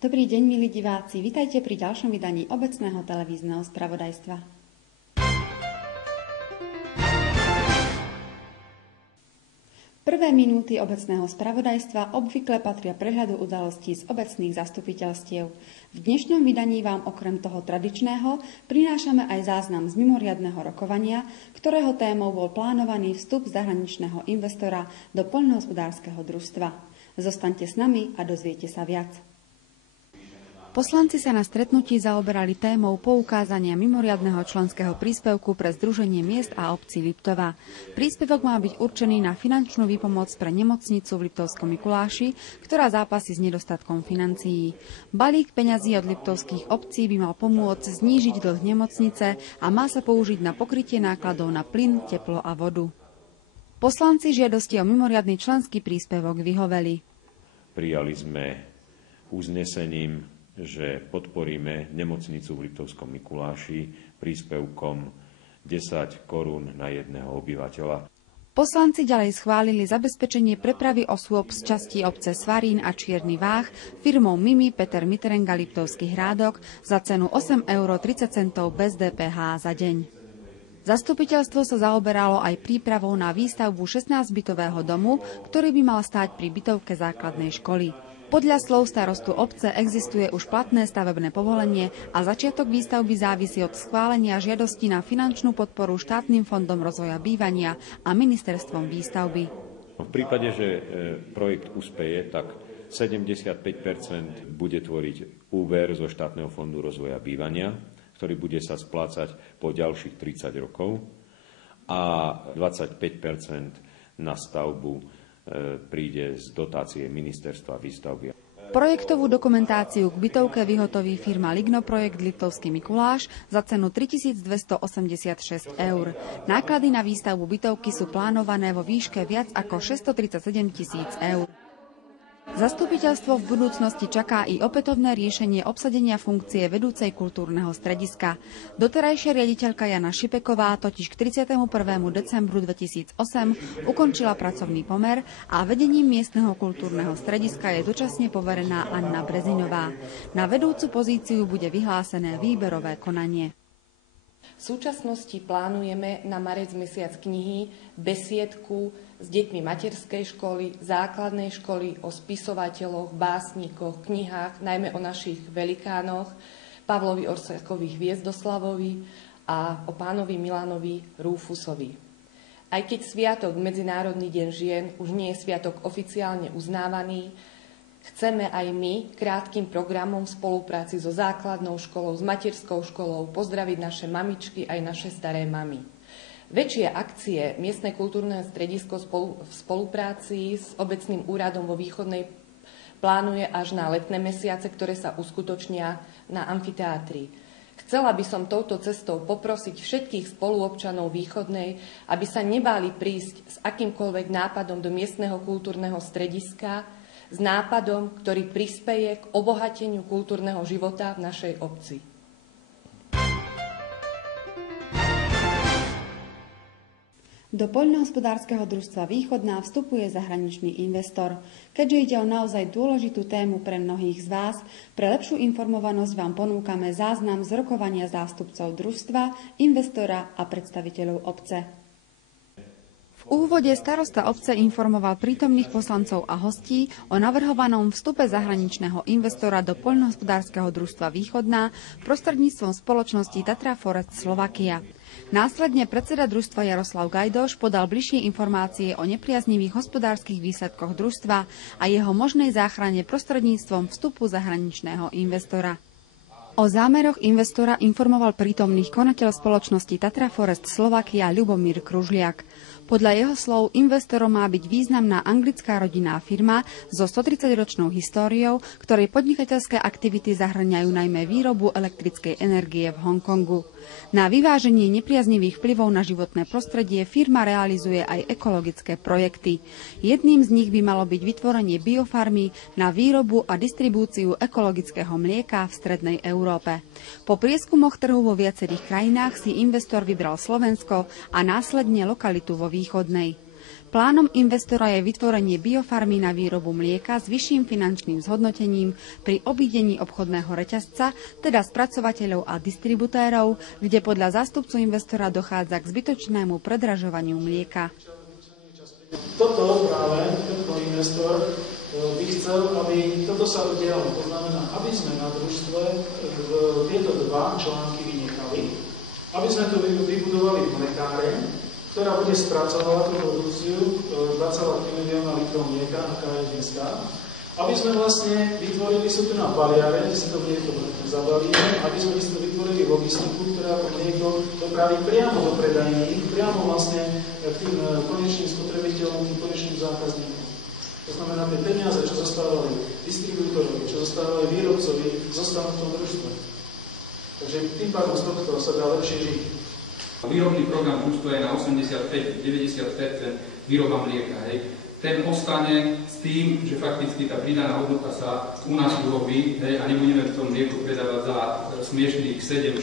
Dobrý deň, milí diváci, vitajte pri ďalšom vydaní obecného televízneho spravodajstva. Prvé minúty obecného spravodajstva obvykle patria prehľadu udalostí z obecných zastupiteľstiev. V dnešnom vydaní vám okrem toho tradičného prinášame aj záznam z mimoriadneho rokovania, ktorého témou bol plánovaný vstup zahraničného investora do poľnohospodárskeho družstva. Zostaňte s nami a dozviete sa viac. Poslanci sa na stretnutí zaoberali témou poukázania mimoriadneho členského príspevku pre Združenie miest a obcí Liptova. Príspevok má byť určený na finančnú výpomoc pre nemocnicu v Liptovskom Mikuláši, ktorá zápasí s nedostatkom financií. Balík peňazí od liptovských obcí by mal pomôcť znížiť dlh nemocnice a má sa použiť na pokrytie nákladov na plyn, teplo a vodu. Poslanci žiadosti o mimoriadny členský príspevok vyhoveli. Prijali sme uznesením, že podporíme nemocnicu v Liptovskom Mikuláši príspevkom 10 korún na jedného obyvateľa. Poslanci ďalej schválili zabezpečenie prepravy osôb z časti obce Svarín a Čierny Váh firmou Mimi Peter Mitterenga Liptovský Hrádok za cenu 8,30 € bez DPH za deň. Zastupiteľstvo sa zaoberalo aj prípravou na výstavbu 16-bytového domu, ktorý by mal stáť pri bytovke základnej školy. Podľa slov starostu obce existuje už platné stavebné povolenie a začiatok výstavby závisí od schválenia žiadosti na finančnú podporu Štátnym fondom rozvoja bývania a Ministerstvom výstavby. V prípade, že projekt uspeje, tak 75% bude tvoriť úver zo Štátneho fondu rozvoja bývania, ktorý bude sa splácať po ďalších 30 rokov a 25% na stavbu príde z dotácie Ministerstva výstavby. Projektovú dokumentáciu k bytovke vyhotoví firma Lignoprojekt Liptovský Mikuláš za cenu 3286 €. Náklady na výstavbu bytovky sú plánované vo výške viac ako 637 000 €. Zastupiteľstvo v budúcnosti čaká i opätovné riešenie obsadenia funkcie vedúcej kultúrneho strediska. Doterajšia riaditeľka Jana Šipeková totiž k 31. decembru 2008 ukončila pracovný pomer a vedením miestneho kultúrneho strediska je dočasne poverená Anna Breziňová. Na vedúcu pozíciu bude vyhlásené výberové konanie. V súčasnosti plánujeme na marec mesiac knihy besiedku s deťmi materskej školy, základnej školy, o spisovateľoch, básnikoch, knihách, najmä o našich velikánoch, Pavlovi Orsákovi Hviezdoslavovi a o pánovi Milanovi Rúfusovi. Aj keď sviatok Medzinárodný deň žien už nie je sviatok oficiálne uznávaný, chceme aj my krátkym programom v spolupráci so základnou školou, s materskou školou pozdraviť naše mamičky aj naše staré mamy. Väčšie akcie miestne kultúrne stredisko v spolupráci s obecným úradom vo Východnej plánuje až na letné mesiace, ktoré sa uskutočnia na amfiteátri. Chcela by som touto cestou poprosiť všetkých spoluobčanov Východnej, aby sa nebáli prísť s akýmkoľvek nápadom do miestneho kultúrneho strediska, s nápadom, ktorý prispeje k obohateniu kultúrneho života v našej obci. Do poľnohospodárskeho družstva Východná vstupuje zahraničný investor. Keďže ide o naozaj dôležitú tému pre mnohých z vás, pre lepšiu informovanosť vám ponúkame záznam z rokovania zástupcov družstva, investora a predstaviteľov obce. V úvode starosta obce informoval prítomných poslancov a hostí o navrhovanom vstupe zahraničného investora do poľnohospodárskeho družstva Východná prostredníctvom spoločnosti Tatra Forest Slovakia. Následne predseda družstva Jaroslav Gajdoš podal bližšie informácie o nepriaznivých hospodárskych výsledkoch družstva a jeho možnej záchrane prostredníctvom vstupu zahraničného investora. O zámeroch investora informoval prítomných konateľ spoločnosti Tatra Forest Slovakia Ľubomír Kružliak. Podľa jeho slov investorom má byť významná anglická rodinná firma so 130-ročnou históriou, ktorej podnikateľské aktivity zahŕňajú najmä výrobu elektrickej energie v Hongkongu. Na vyváženie nepriaznivých vplyvov na životné prostredie firma realizuje aj ekologické projekty. Jedným z nich by malo byť vytvorenie biofarmy na výrobu a distribúciu ekologického mlieka v strednej Európe. Po prieskumoch trhu vo viacerých krajinách si investor vybral Slovensko a následne lokalitu vo Východnej. Plánom investora je vytvorenie biofarmy na výrobu mlieka s vyšším finančným zhodnotením pri obídení obchodného reťazca, teda spracovateľov a distributérov, kde podľa zástupcu investora dochádza k zbytočnému predražovaniu mlieka. Toto práve, tento investor by chcel, aby toto sa udialo. To znamená, aby sme na družstve tieto dva články vynechali, aby sme tu vybudovali mlekáreň, ktorá bude spracovať tú produkciu 2,3 milióna litrov mlieka, aká je dneska, aby sme vlastne vytvorili sú tu na baliare, kde si to mlieko zabalíme, aby sme vytvorili logistiku, ktorá to mlieko dopraví priamo do predajní, priamo vlastne k tým konečným spotrebiteľom, tým konečným zákazníkom. To znamená, tie peniaze, čo zostávali distribútorovi, čo zostávali výrobcovi, zostanú v tom družstve. Takže tým pádom z tohto sa dá lepšie žiť. Výrobný program družstva je na 85-90% výroba mlieka. Hej. Ten ostane s tým, že fakticky tá pridaná hodnota sa u nás urobí, hej, a nebudeme v tom mlieku predávať za smiešných 7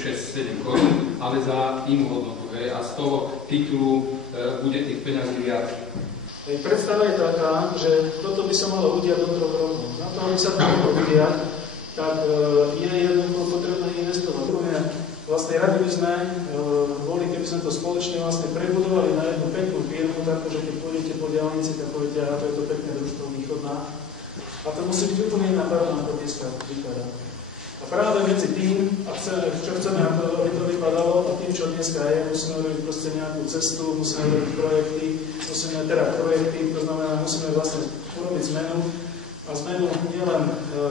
korún, ale za inú hodnotu. Hej, a z toho titulu bude tých peňazí viac. Predstava je taká, že toto by sa malo udiať do 3 rokov. Na to, aby sa to mohlo udiať, tak je jednoducho potrebné investovať. Vlastne radi by sme boli, keby sme to spoločne vlastne prebudovali na jednu peknú firmu, takú, že keď pôjdete po diaľnici, tak poviete, a to je to pekné družstvo Východná. A to musí byť úplne iná pravda, ako dneska vypadá. A práve medzi tým, čo chceme, aby to vypadalo, a tým, čo dneska je, musíme robiť proste nejakú cestu, musíme robiť projekty, to znamená, musíme vlastne urobiť zmenu. A zmenu nielen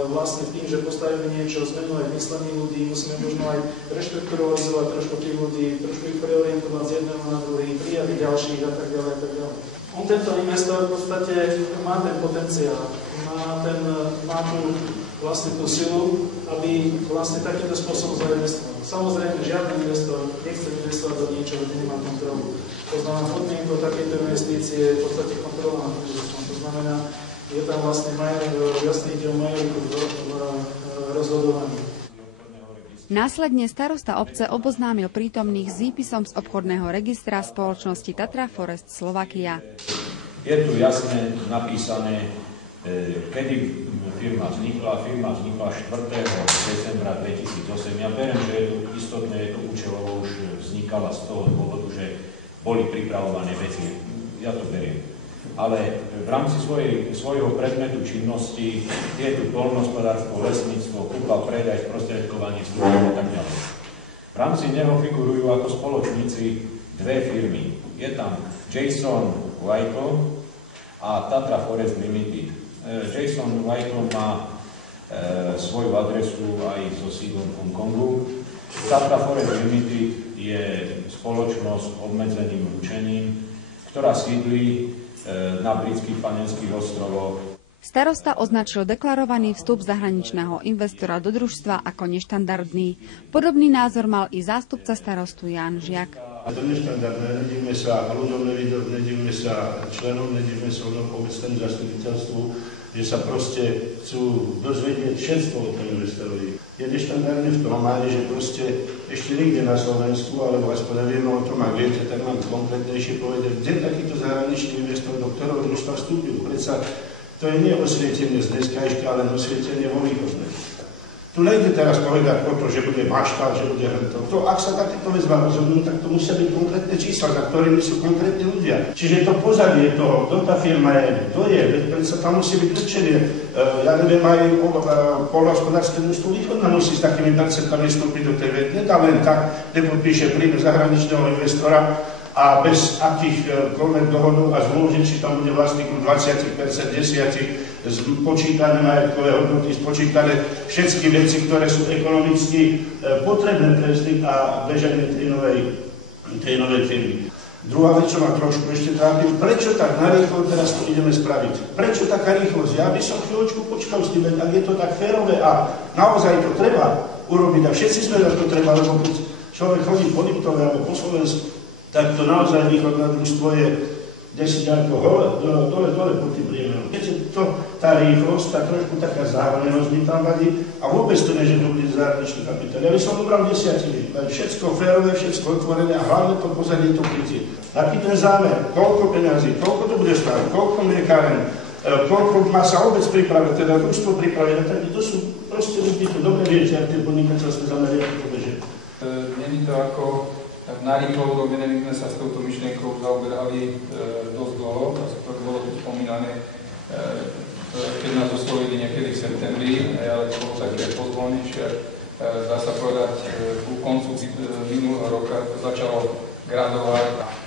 vlastne tým, že postavíme niečo, zmenu aj myslení ľudí, musíme možno aj reštrukturalizovať trošku tých ľudí, trošku ich preorientovať z jedného na druhý, prijať ďalších a tak ďalej, a tak ďalej. On, tento investor, v podstate má ten potenciál, má tú vlastne tú silu, aby vlastne takýmto spôsobom zainvestoval. Samozrejme, žiadny investor nechce investovať do niečoho, kde nemá kontrolu. To znamená, podmienkou takejto investície je v podstate kontrola nad družstvom. To znamená, je tam vlastne jasný ide o majoritu v rozhodovaní. Následne starosta obce oboznámil prítomných s výpisom z obchodného registra spoločnosti Tatra Forest Slovakia. Je tu jasne napísané, kedy firma vznikla. Firma vznikla 4. decembra 2008. Ja verím, že je to istotné, je to účelovo už vznikala z toho dôvodu, že boli pripravované veci. Ja to beriem. Ale v rámci svojho predmetu činnosti je tu poľnohospodárstvo, lesníctvo, kúpa, predaj, sprostredkovanie služieb a tak ďalej. V rámci neho figurujú ako spoločníci dve firmy. Je tam Jason White a Tatra Forest Limited. Jason White má svoju adresu aj so sídlom v Hongkongu. Tatra Forest Limited je spoločnosť s obmedzeným ručením, ktorá sídli na britských Panenských ostrovoch. Starosta označil deklarovaný vstup zahraničného investora do družstva ako neštandardný. Podobný názor mal i zástupca starostu Ján Žiak. To neštandardné, nedivme sa ľuďom, nedivme sa členom, nedivme sa obecnému zastupiteľstvu, že sa proste chcú dozvedieť všetko o tom investorovi. Je neštandardné v tom, že proste ešte nikde na Slovensku, alebo aspoň nevieme o tom, ak viete, tak mám konkrétnejšie povedať, kde takýto zahraničný investor, do ktorého družstva vstúpil. Predsa to je nie osvietenie z dneskajška, ale osvietenie vo východnej. Tu nejde teraz povedať o to, že bude maštal, že bude hrnto. To, ak sa takéto vecba rozhodnú, tak to musia byť konkrétne čísla, za ktorými sú konkrétne ľudia. Čiže to pozadie toho, kto tá firma je, to je, veď sa tam musí byť určenie. Ja neviem, aj poľnohospodárske družstvo Východná musí s takými percentami vstúpiť do tej veci. Nedá len tak, nepodpíše príjem zahraničného investora a bez akýchkoľvek dohodov a zmluv, či tam bude vlastníku 20%, 10%, spočítané majetkové hodnoty, spočítané všetky veci, ktoré sú ekonomicky potrebné pre vznik a bežanie tej novej firmy. Druhá vec, čo ma trošku ešte trápi, prečo tak narýchlo teraz to ideme spraviť? Prečo taká rýchlosť? Ja by som chvíľočku počkal s tým, ak je to tak férové a naozaj to treba urobiť a všetci sme za to treba, lebo keď človek chodí po Liptove alebo po Slovensku, tak to naozaj východné družstvo je 10 dole pod tým priemerom. Keďže to tá rýchlosť, tá trošku taká záhlenosť mi tam vadí a vôbec to nie, že to bude zahraničný kapitál. Ja by som ubral 10, všetko férové, všetko otvorené a hlavne to pozadie to krytie. Taký ten zámer, koľko peňazí, koľko to bude stáť, koľko mliekáren, koľko má sa obec pripraviť, teda družstvo pripraviť, tak to sú proste ľudí, to dobre viete, ak tie podnikateľské zamery, ako to beží. Není to ako narýchlo urobené, my sme sa s touto myšlienkou zaoberali dosť dlho, to bolo tu spomínané, keď nás oslovili niekedy v septembri, ale to bolo také pozvolnejšie, dá sa povedať, ku koncu minulého roka to začalo gradovať.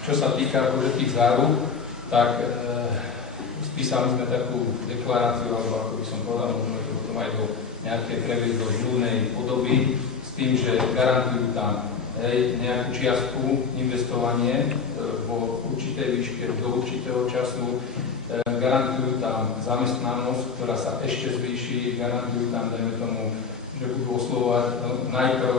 Čo sa týka akože tých záruk, tak spísali sme takú deklaráciu, alebo ako by som povedal, môžeme to potom aj do nejakej previesť do žlúnej podoby, s tým, že garantujú tam nejakú čiastku investovanie vo určitej výške do určitého času, garantujú tam zamestnanosť, ktorá sa ešte zvýši, garantujú tam, dajme tomu, že budú oslovovať najprv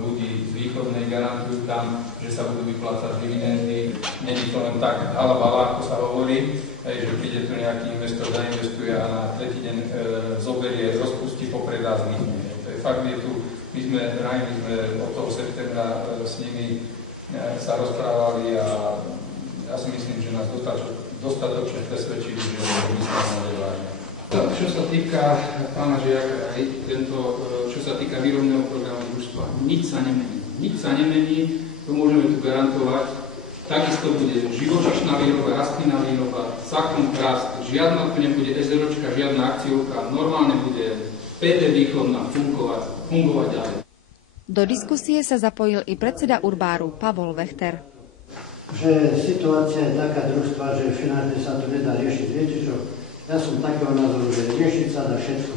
ľudí z východnej, garantujú tam, že sa budú vyplácať dividendy. Není to len tak halabala, ako sa hovorí, že príde tu nejaký investor, zainvestuje a na tretí deň zoberie, rozpustí, popredá z nich. To je fakt, je tu, my sme od toho septembra s nimi sa rozprávali a ja si myslím, že nás dostatočne presvedčili, že by sa mali vážne. Čo sa týka pána Žiaka, čo sa týka výrobného programu družstva, nič sa nemení. Nič sa nemení, to môžeme tu garantovať. Takisto bude živočíšna výroba, rastlinná výroba, sakom rast, žiadna tu nebude SROčka, žiadna akciovka, normálne bude PD východná fungovať ďalej. Do diskusie sa zapojil i predseda Urbáru Pavol Vechter. Že situácia je taká družstva, že finančne sa to nedá riešiť. Viete čo? Ja som takého názoru, že riešiť sa dá všetko.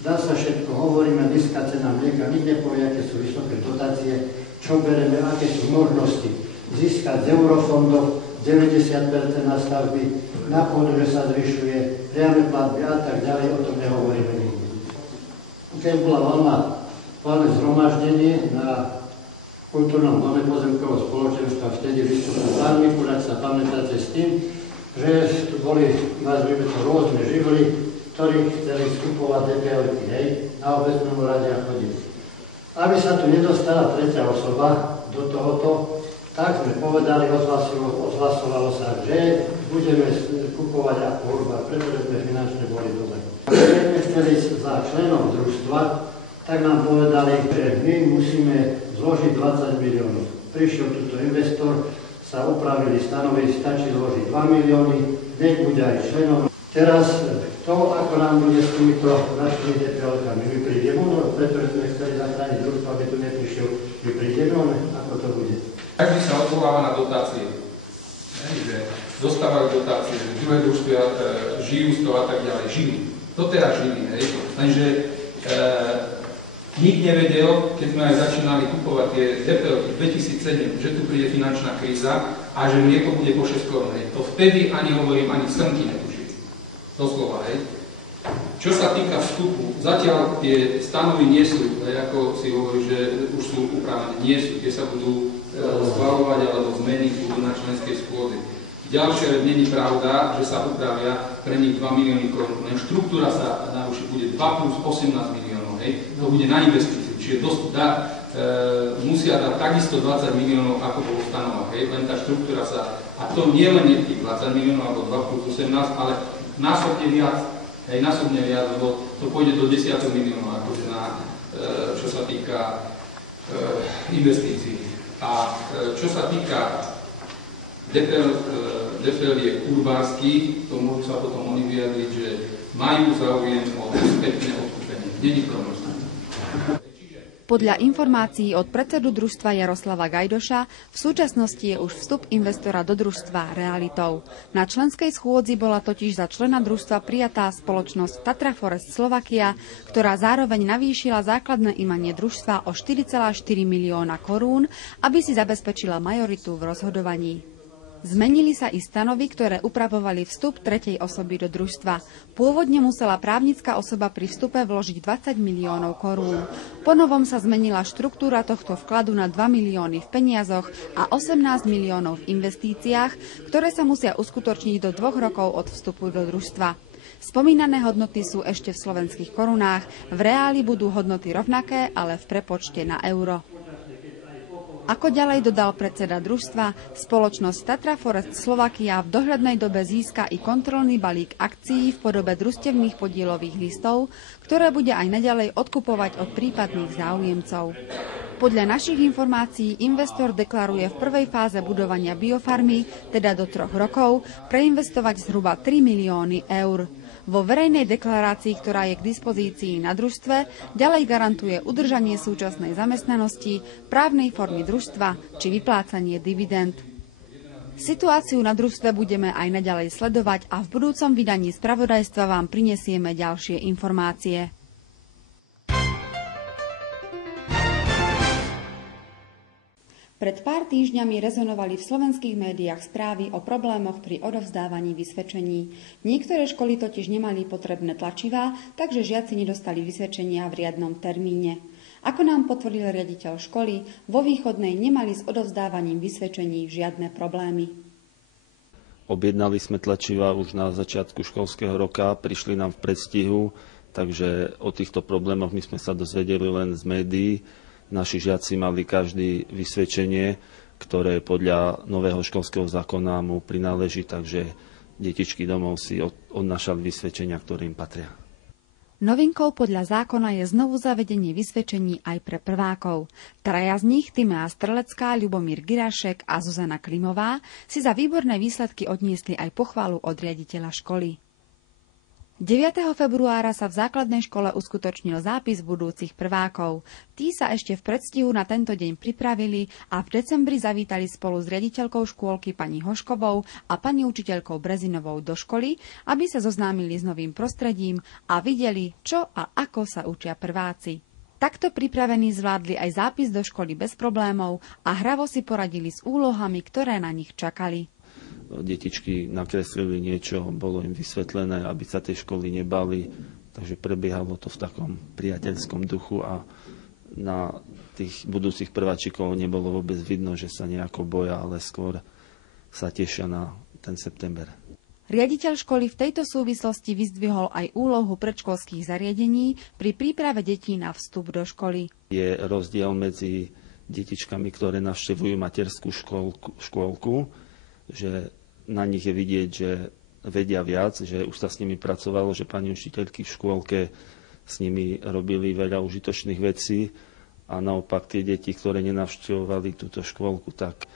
Dá sa všetko. Hovoríme, nízka cena mlieka, nič nepovie, aké sú vysoké dotácie, čo bereme, aké sú možnosti získať z eurofondov 90% na stavby, na pôdu, že sa zvyšuje, priame platby a tak ďalej, o tom nehovoríme nikdy. Keď bola valné zhromaždenie na kultúrnom dome pozemkového spoločenstva, vtedy vystúpil pán Mikuláš, sa pamätáte s tým, že tu boli, nazvime to, rôzne živly, ktorí chceli skupovať DPL-ky, hej, na obecnom rade a chodiť. Aby sa tu nedostala tretia osoba do tohoto, tak sme povedali, odhlasovalo sa, že budeme kupovať ako Urbár, pretože sme finančne boli dobre. Keď sme chceli za členov družstva, tak nám povedali, že my musíme zložiť 20 miliónov. Prišiel tuto investor, sa upravili stanovy, stačí zložiť 2 milióny, nech bude aj členom. Teraz to, ako nám bude s týmito našimi DPL-kami, my prídeme, pretože sme chceli zachrániť družstvo, aby tu neprišiel, my prídeme, ako to bude. Každý sa odvoláva na dotácie, že dostávajú dotácie, že druhé družstvia žijú z toho a tak ďalej, žijú. To teraz živí, lenže nik nevedel, keď sme aj začínali kupovať tie DPL-ky v 2007, že tu príde finančná kríza a že mlieko bude po 6 korún. To vtedy ani hovorím, ani srnky netuším. Doslova, hej. Čo sa týka vstupu, zatiaľ tie stanovy nie sú, ako si hovorí, že už sú upravené, nie sú, tie sa budú schvaľovať alebo zmeniť budú na členskej schôdzi. Ďalšia vec, není pravda, že sa upravia pre nich 2 milióny korún. Štruktúra sa naruší, bude 2 plus 18 miliónov, hej. To bude na investíciu, čiže musia dať takisto 20 miliónov, ako bolo v stanovách, hej. Len tá štruktúra sa, a to nie len tých 20 miliónov alebo 2 plus 18, ale násobne viac, lebo to pôjde do 10 miliónov, akože čo sa týka investícií. A čo sa týka DPL je urbársky, to môžu sa potom oni vyjadriť, že majú záujem o spätné odkúpenie. Není to možné. Podľa informácií od predsedu družstva Jaroslava Gajdoša v súčasnosti je už vstup investora do družstva realitou. Na členskej schôdzi bola totiž za člena družstva prijatá spoločnosť Tatra Forest Slovakia, ktorá zároveň navýšila základné imanie družstva o 4,4 milióna korún, aby si zabezpečila majoritu v rozhodovaní. Zmenili sa i stanovy, ktoré upravovali vstup tretej osoby do družstva. Pôvodne musela právnická osoba pri vstupe vložiť 20 miliónov korún. Ponovom sa zmenila štruktúra tohto vkladu na 2 milióny v peniazoch a 18 miliónov v investíciách, ktoré sa musia uskutočniť do 2 rokov od vstupu do družstva. Spomínané hodnoty sú ešte v slovenských korunách, v reáli budú hodnoty rovnaké, ale v prepočte na euro. Ako ďalej dodal predseda družstva, spoločnosť Tatra Forest Slovakia v dohľadnej dobe získa i kontrolný balík akcií v podobe družstevných podielových listov, ktoré bude aj naďalej odkupovať od prípadných záujemcov. Podľa našich informácií investor deklaruje v prvej fáze budovania biofarmy, teda do 3 rokov, preinvestovať zhruba 3 milióny eur. Vo verejnej deklarácii, ktorá je k dispozícii na družstve, ďalej garantuje udržanie súčasnej zamestnanosti, právnej formy družstva či vyplácanie dividend. Situáciu na družstve budeme aj naďalej sledovať a v budúcom vydaní spravodajstva vám prinesieme ďalšie informácie. Pred pár týždňami rezonovali v slovenských médiách správy o problémoch pri odovzdávaní vysvedčení. Niektoré školy totiž nemali potrebné tlačivá, takže žiaci nedostali vysvedčenia v riadnom termíne. Ako nám potvrdil riaditeľ školy, vo Východnej nemali s odovzdávaním vysvedčení žiadne problémy. Objednali sme tlačivá už na začiatku školského roka, prišli nám v predstihu, takže o týchto problémoch my sme sa dozvedeli len z médií. Naši žiaci mali každý vysvedčenie, ktoré podľa nového školského zákona mu prináleží, takže detičky domov si odnášali vysvedčenia, ktoré im patria. Novinkou podľa zákona je znovu zavedenie vysvedčení aj pre prvákov. Traja z nich, Timea Strelecká, Ľubomír Girašek a Zuzana Klimová, si za výborné výsledky odniesli aj pochvalu od riaditeľa školy. 9. februára sa v základnej škole uskutočnil zápis budúcich prvákov. Tí sa ešte v predstihu na tento deň pripravili a v decembri zavítali spolu s riaditeľkou škôlky pani Hoškovou a pani učiteľkou Brezinovou do školy, aby sa zoznámili s novým prostredím a videli, čo a ako sa učia prváci. Takto pripravení zvládli aj zápis do školy bez problémov a hravo si poradili s úlohami, ktoré na nich čakali. Detičky nakreslili niečo, bolo im vysvetlené, aby sa tej školy nebali, takže prebiehalo to v takom priateľskom duchu a na tých budúcich prváčikov nebolo vôbec vidno, že sa nejako boja, ale skôr sa tešia na ten september. Riaditeľ školy v tejto súvislosti vyzdvihol aj úlohu predškolských zariadení pri príprave detí na vstup do školy. Je rozdiel medzi detičkami, ktoré navštevujú materskú škôlku, že na nich je vidieť, že vedia viac, že už sa s nimi pracovalo, že pani učiteľky v škôlke s nimi robili veľa užitočných vecí a naopak tie deti, ktoré nenavštevovali túto škôlku, tak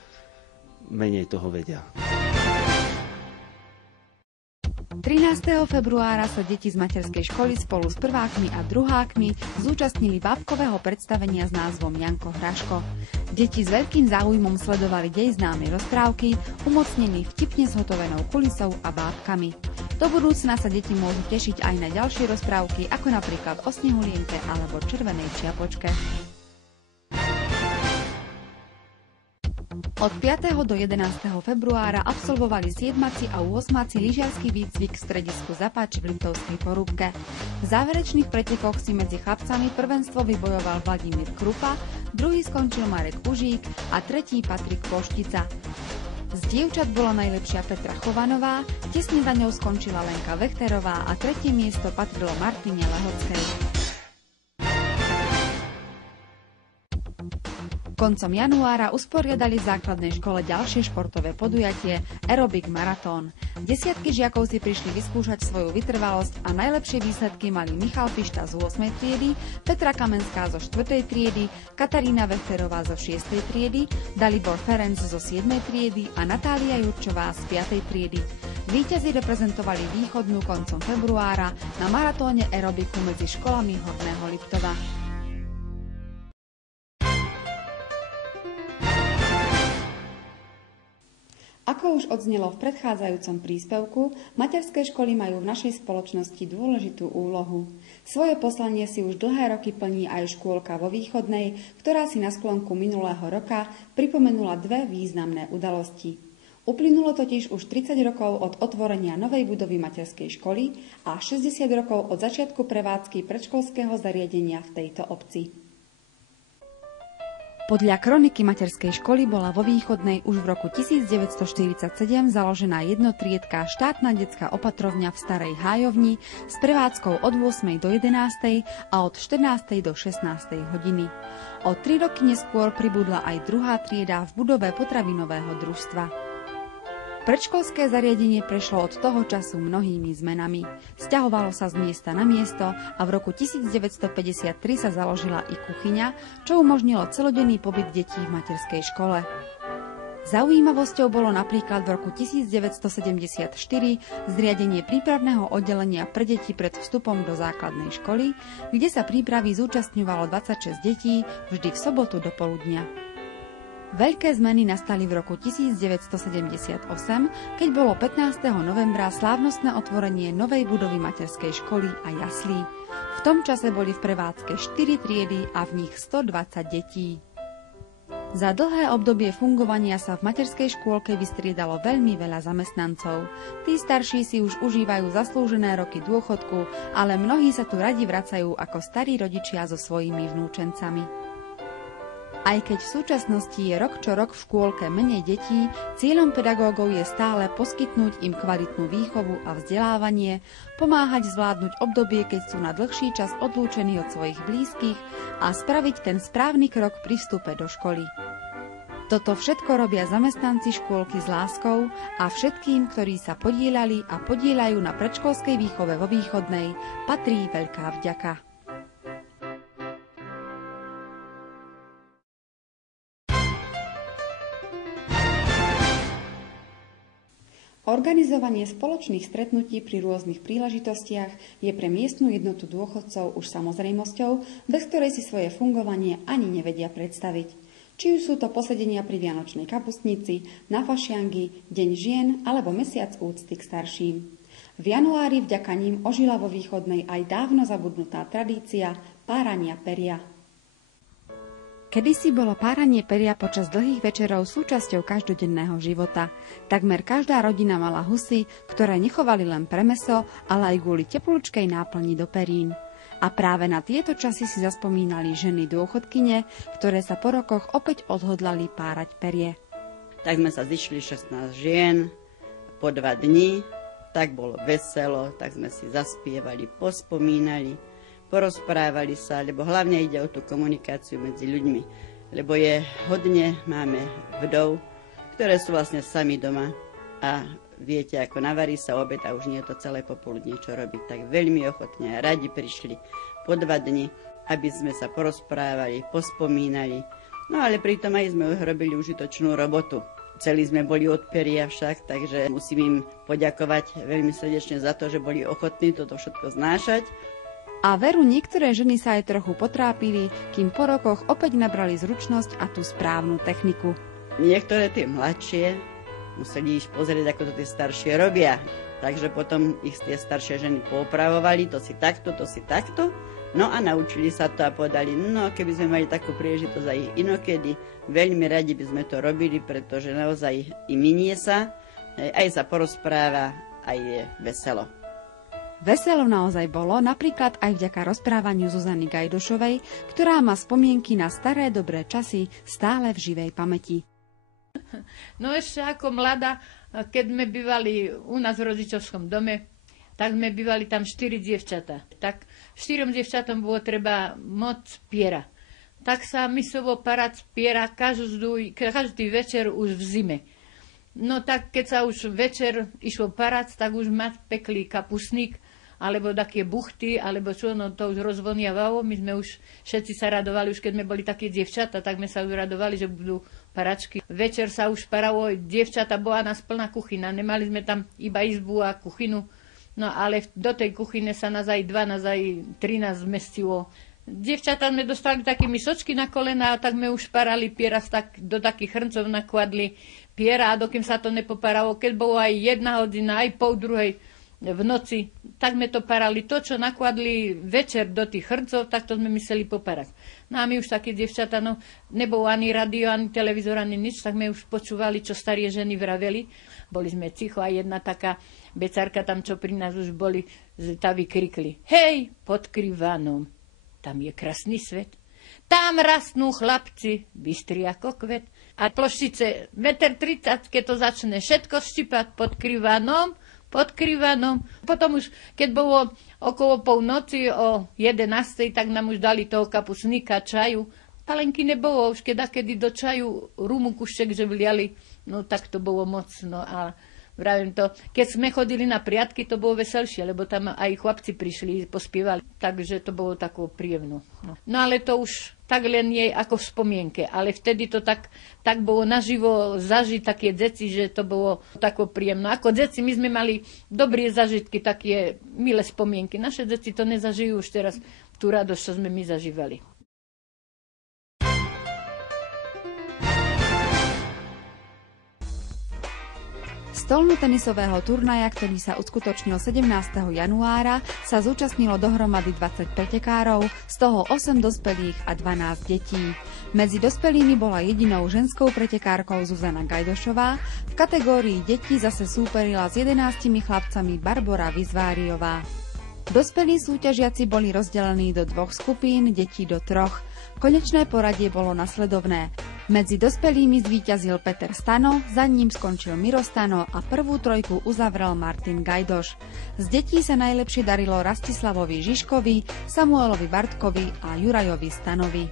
menej toho vedia. 13. februára sa deti z materskej školy spolu s prvákmi a druhákmi zúčastnili bábkového predstavenia s názvom Janko Hraško. Deti s veľkým záujmom sledovali dej známej rozprávky, umocnený vtipne zhotovenou kulisou a bábkami. Do budúcna sa deti môžu tešiť aj na ďalšie rozprávky, ako napríklad o Snehulienke alebo Červenej čiapočke. Od 5. do 11. februára absolvovali 7. a 8. lyžiarsky výcvik v stredisku Zapač v Liptovskej Porúbke. V záverečných pretekoch si medzi chlapcami prvenstvo vybojoval Vladimír Krupa, druhý skončil Marek Užík a tretí Patrik Poštica. Z dievčat bola najlepšia Petra Chovanová, tesne za ňou skončila Lenka Vechterová a tretie miesto patrilo Martine Lehockej. Koncom januára usporiadali v základnej škole ďalšie športové podujatie Aerobik Maratón. Desiatky žiakov si prišli vyskúšať svoju vytrvalosť a najlepšie výsledky mali Michal Pišta z 8. triedy, Petra Kamenská zo 4. triedy, Katarína Vechterová zo 6. triedy, Dalibor Ferenc zo 7. triedy a Natália Jurčová z 5. triedy. Víťazi reprezentovali Východnú koncom februára na maratóne aerobiku medzi školami Horného Liptova. Ako už odznelo v predchádzajúcom príspevku, materské školy majú v našej spoločnosti dôležitú úlohu. Svoje poslanie si už dlhé roky plní aj škôlka vo Východnej, ktorá si na sklonku minulého roka pripomenula dve významné udalosti. Uplynulo totiž už 30 rokov od otvorenia novej budovy materskej školy a 60 rokov od začiatku prevádzky predškolského zariadenia v tejto obci. Podľa kroniky materskej školy bola vo Východnej už v roku 1947 založená jednotriedka štátna detská opatrovňa v Starej Hájovni s prevádzkou od 8. do 11. a od 14. do 16. hodiny. O 3 roky neskôr pribudla aj druhá trieda v budove potravinového družstva. Predškolské zariadenie prešlo od toho času mnohými zmenami. Sťahovalo sa z miesta na miesto a v roku 1953 sa založila i kuchyňa, čo umožnilo celodenný pobyt detí v materskej škole. Zaujímavosťou bolo napríklad v roku 1974 zriadenie prípravného oddelenia pre deti pred vstupom do základnej školy, kde sa prípravy zúčastňovalo 26 detí vždy v sobotu do poludnia. Veľké zmeny nastali v roku 1978, keď bolo 15. novembra slávnostné otvorenie novej budovy materskej školy a jaslí. V tom čase boli v prevádzke 4 triedy a v nich 120 detí. Za dlhé obdobie fungovania sa v materskej škôlke vystriedalo veľmi veľa zamestnancov. Tí starší si už užívajú zaslúžené roky dôchodku, ale mnohí sa tu radi vracajú ako starí rodičia so svojimi vnúčencami. Aj keď v súčasnosti je rok čo rok v škôlke menej detí, cieľom pedagógov je stále poskytnúť im kvalitnú výchovu a vzdelávanie, pomáhať zvládnuť obdobie, keď sú na dlhší čas odlúčení od svojich blízkych a spraviť ten správny krok pri vstupe do školy. Toto všetko robia zamestnanci škôlky s láskou a všetkým, ktorí sa podieľali a podieľajú na predškolskej výchove vo Východnej, patrí veľká vďaka. Organizovanie spoločných stretnutí pri rôznych príležitostiach je pre miestnu jednotu dôchodcov už samozrejmosťou, bez ktorej si svoje fungovanie ani nevedia predstaviť. Či už sú to posedenia pri Vianočnej kapustnici, na fašiangy, Deň žien alebo Mesiac úcty k starším. V januári vďaka ním ožila vo Východnej aj dávno zabudnutá tradícia párania peria. Kedysi bolo páranie peria počas dlhých večerov súčasťou každodenného života. Takmer každá rodina mala husy, ktoré nechovali len pre mäso, ale aj kvôli teplúčkej náplni do perín. A práve na tieto časy si zaspomínali ženy dôchodkyne, ktoré sa po rokoch opäť odhodlali párať perie. Tak sme sa zišli 16 žien po 2 dni, tak bolo veselo, tak sme si zaspievali, pospomínali, porozprávali sa, lebo hlavne ide o tú komunikáciu medzi ľuďmi. Lebo je hodne, máme vdov, ktoré sú vlastne sami doma a viete, ako navarí sa obed a už nie je to celé popoludne, čo robiť. Tak veľmi ochotne a radi prišli po 2 dni, aby sme sa porozprávali, pospomínali. No ale pritom aj sme robili užitočnú robotu. Celí sme boli od peria však, takže musím im poďakovať veľmi srdečne za to, že boli ochotní toto všetko znášať. A veru, niektoré ženy sa aj trochu potrápili, kým po rokoch opäť nabrali zručnosť a tú správnu techniku. Niektoré tie mladšie museli ísť pozrieť, ako to tie staršie robia. Takže potom ich tie staršie ženy poopravovali, to si takto, to si takto. No a naučili sa to a povedali, no keby sme mali takú príležitosť aj inokedy, veľmi radi by sme to robili, pretože naozaj i minie sa, aj sa porozpráva, aj je veselo. Veselo naozaj bolo, napríklad aj vďaka rozprávaniu Zuzany Gajdošovej, ktorá má spomienky na staré dobré časy stále v živej pamäti. No ešte ako mladá, keď sme bývali u nás v rodičovskom dome, tak sme bývali tam 4 dievčatá. Tak 4 dievčatom bolo treba moc piera. Tak sa myslovo parať piera každý večer už v zime. No tak keď sa už večer išlo parať, tak už ma pekli kapusník, alebo také buchty, alebo čo, no to už rozvoniavalo. My sme už všetci sa radovali, už keď sme boli také dievčata, tak sme sa už radovali, že budú paračky. Večer sa už paralo, dievčata, bola nás plná kuchyna, nemali sme tam iba izbu a kuchynu, no ale do tej kuchyne sa nás aj 12, aj 13 zmestilo. Dievčatá sme dostali také misočky na kolena, tak sme už parali piera, do takých hrncov nakladli piera, a dokým sa to nepoparalo, keď bolo aj 1 hodina, aj pol druhej, v noci, tak sme to parali. To, čo nakladli večer do tých chrcov, tak to sme museli poparať. No a my už také dievčatá, no nebolo ani radio, ani televízor, ani nič, tak sme už počúvali, čo starie ženy vraveli. Boli sme ticho a jedna taká becárka tam, čo pri nás už boli, tá vykrikli: hej, pod Krivanom, tam je krásny svet. Tam rastnú chlapci, bystri ako kvet. A ploštice 1,30 m, keď to začne všetko štípať pod Krivanom. Potom už, keď bolo okolo polnoci, o 11:00, tak nám už dali toho kapusníka, čaju. Palenky nebolo, už kedy do čaju rumu kušček, že vliali, no tak to bolo moc. No a vravím to, keď sme chodili na priatky, to bolo veselšie, lebo tam aj chlapci prišli, pospievali, takže to bolo tako príjemno. No ale to už tak len je ako v spomienke, ale vtedy to tak bolo naživo zažiť také deti, že to bolo tako príjemno. Ako deti my sme mali dobré zažitky, také milé spomienky. Naše deti to nezažijú už teraz tú radosť, čo sme my zažívali. Stolno-tenisového turnaja, ktorý sa uskutočnil 17. januára, sa zúčastnilo dohromady 20 pretekárov, z toho 8 dospelých a 12 detí. Medzi dospelými bola jedinou ženskou pretekárkou Zuzana Gajdošová, v kategórii detí zase súperila s 11 chlapcami Barbora Vizváriová. Dospelí súťažiaci boli rozdelení do 2 skupín, detí do 3. Konečné poradie bolo nasledovné. Medzi dospelými zvíťazil Peter Stano, za ním skončil Miro Stano a prvú trojku uzavrel Martin Gajdoš. Z detí sa najlepšie darilo Rastislavovi Žižkovi, Samuelovi Bartkovi a Jurajovi Stanovi.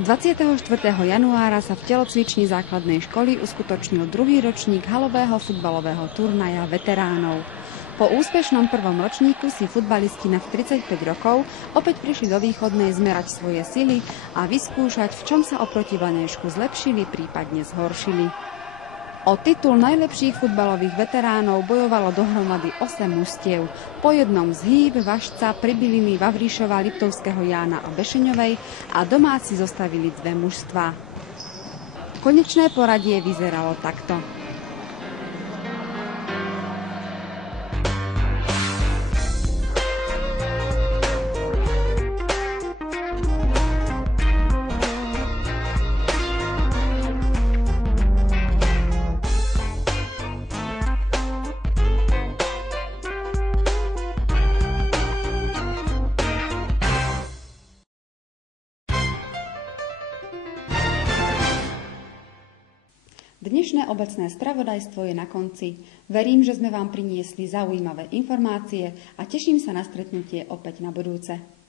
...24. januára sa v telocvični základnej školy uskutočnil druhý ročník halového futbalového turnaja veteránov. Po úspešnom prvom ročníku si futbalisti nad 35 rokov opäť prišli do Východnej zmerať svoje sily a vyskúšať, v čom sa oproti Vanejšku zlepšili, prípadne zhoršili. O titul najlepších futbalových veteránov bojovalo dohromady 8 mužstiev. Po jednom z Hýb, Vašca, Pribiliny, Vavríšova, Liptovského Jána a Bešeňovej a domáci zostavili 2 mužstvá. Konečné poradie vyzeralo takto. Dnešné obecné spravodajstvo je na konci. Verím, že sme vám priniesli zaujímavé informácie a teším sa na stretnutie opäť na budúce.